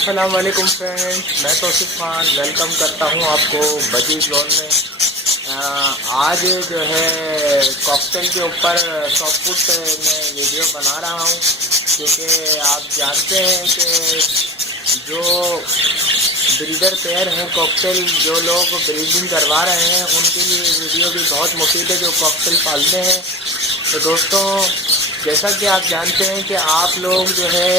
अस्सलाम वालेकुम फ्रेंड्स, मैं तौसीफ खान वेलकम करता हूं आपको बजी जोन में। आज जो है कॉकटेल के ऊपर शॉर्ट फुट में वीडियो बना रहा हूं, क्योंकि आप जानते हैं कि जो ब्रीडर पेयर हैं कॉकटेल, जो लोग ब्रीडिंग करवा रहे हैं, उनके लिए वीडियो भी बहुत मुफीद है जो कॉकटेल पालते हैं। तो दोस्तों, जैसा कि आप जानते हैं कि आप लोग जो है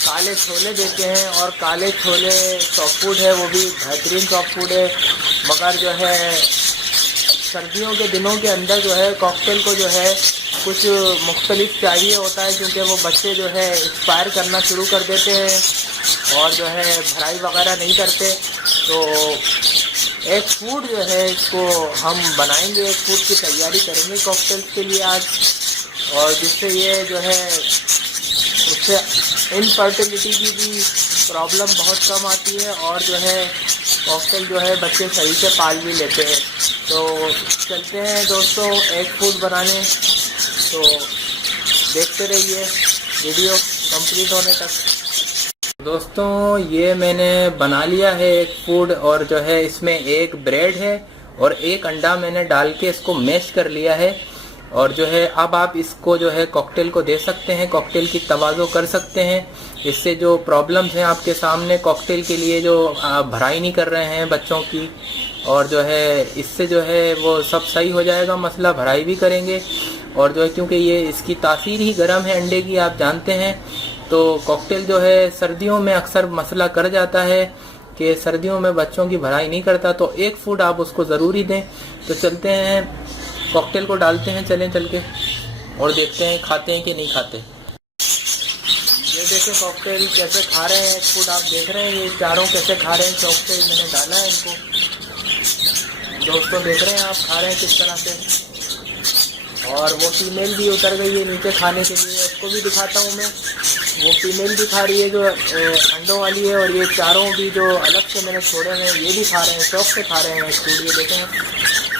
काले छोले देते हैं, और काले छोले सॉफ्ट फूड है, वो भी बेहतरीन सॉफ्ट फूड है। मगर जो है सर्दियों के दिनों के अंदर जो है कॉकटेल को जो है कुछ मुख्तलिफ चाहिए होता है, क्योंकि वो बच्चे जो है एक्सपायर करना शुरू कर देते हैं और जो है भराई वगैरह नहीं करते। तो एक फूड जो है इसको हम बनाएंगे, एक फूड की तैयारी करेंगे कॉकटेल्स के लिए आज, और जिससे ये जो है उससे इनफर्टिलिटी की भी प्रॉब्लम बहुत कम आती है, और जो है कॉकटेल जो है बच्चे सही से पाल भी लेते हैं। तो चलते हैं दोस्तों एक फूड बनाने, तो देखते रहिए वीडियो कंप्लीट होने तक। दोस्तों, ये मैंने बना लिया है एक फूड, और जो है इसमें एक ब्रेड है और एक अंडा मैंने डाल के इसको मैश कर लिया है। और जो है अब आप इसको जो है कॉकटेल को दे सकते हैं, कॉकटेल की तवाज़ो कर सकते हैं। इससे जो प्रॉब्लम्स हैं आपके सामने कॉकटेल के लिए, जो भराई नहीं कर रहे हैं बच्चों की, और जो है इससे जो है वो सब सही हो जाएगा, मसला भराई भी करेंगे। और जो है क्योंकि ये इसकी तासीर ही गर्म है अंडे की, आप जानते हैं, तो कॉकटेल जो है सर्दियों में अक्सर मसला कर जाता है कि सर्दियों में बच्चों की भराई नहीं करता। तो एक फूड आप उसको ज़रूरी दें। तो चलते हैं कॉकटेल को डालते हैं, चलें चल के, और देखते हैं खाते हैं कि नहीं खाते। ये देखें कॉकटेल कैसे खा रहे हैं, फूड आप देख रहे हैं, ये चारों कैसे खा रहे हैं। कॉकटेल मैंने डाला है इनको, दोस्तों देख रहे हैं आप, खा रहे हैं किस तरह से। और वो फीमेल भी उतर गई है नीचे खाने के लिए, उसको भी दिखाता हूँ मैं। वो फीमेल भी खा रही है जो अंडों वाली है, और ये चारों भी जो अलग से मैंने छोड़े हैं ये भी खा रहे हैं, शौक से खा रहे हैं फूड। ये देखें,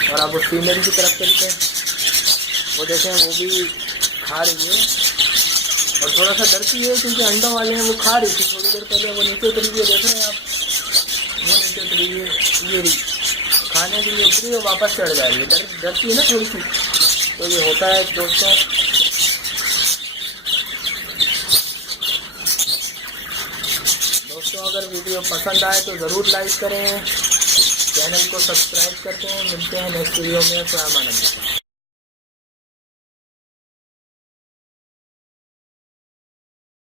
और अब उस फीमेल की तरफ चलते हैं, वो देखें वो भी खा रही है, और थोड़ा सा डरती है क्योंकि अंडों वाले हैं। वो खा रही थी थोड़ी देर पहले, वो नीचे उतरी हुई है, देख रहे हैं आप, वो नीचे उतरी हुई है, ये खाने के लिए उतरी और वापस चढ़ जा रही है, डरती है ना थोड़ी सी। तो ये होता है दोस्तों। अगर वीडियो पसंद आए तो ज़रूर लाइक करें, चैनल को सब्सक्राइब करते हैं। मिलते हैं नेक्स्ट वीडियो में। फ़ियामान अल्लाह।